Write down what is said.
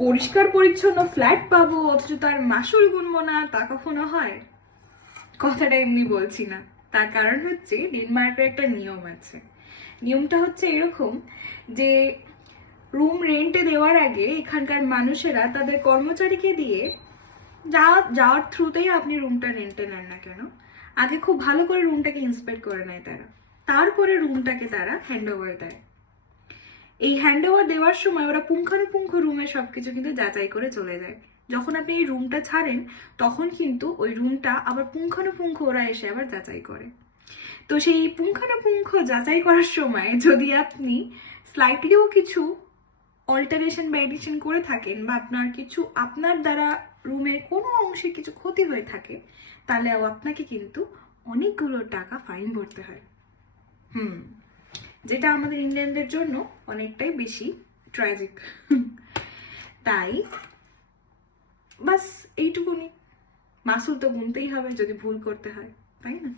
পরিষ্কার পরিচ্ছন্ন ফ্ল্যাট পাবো অথচ তার মাসুল গুনবো না, তা কখনো হয়? কথাটা এমনি বলছি না, তার কারণ হচ্ছে ডেনমার্কের একটা নিয়ম আছে। নিয়মটা হচ্ছে এরকম যে রুম রেন্টে দেওয়ার আগে এখানকার মানুষেরা তাদের কর্মচারীকে দিয়ে যাওয়ার থ্রুতেই আপনি রুমটা রেন্টে নেন না কেন, আগে খুব ভালো করে রুমটাকে ইন্সপেক্ট করে নেয় তারা, তারপরে রুমটাকে তারা হ্যান্ড ওভার দেয়। এই হ্যান্ড ওভার দেওয়ার সময় ওরা পুঙ্খানুপুঙ্খ রুমে সবকিছু কিন্তু যাচাই করে চলে যায়। যখন আপনি এই রুমটা ছাড়েন তখন কিন্তু ওই রুমটা আবার পুঙ্খানুপুঙ্খ ওরা এসে আবার যাচাই করে। তো সেই পুঙ্খানুপুঙ্খ যাচাই করার সময় যদি আপনি স্লাইটলিও কিছু অল্টারেশন বা এডিশন করে থাকেন বা আপনার দ্বারা রুমের কোনো অংশে কিছু ক্ষতি হয়ে থাকে, তাহলে আপনাকে কিন্তু অনেকগুলো টাকা ফাইন ভরতে হয়। যেটা আমাদের ইংল্যান্ডের জন্য অনেকটাই বেশি ট্র্যাজিক। তাই বাস এইটুকুনি, মাসুল তো গুনতেই হবে যদি ভুল করতে হয়, তাই না?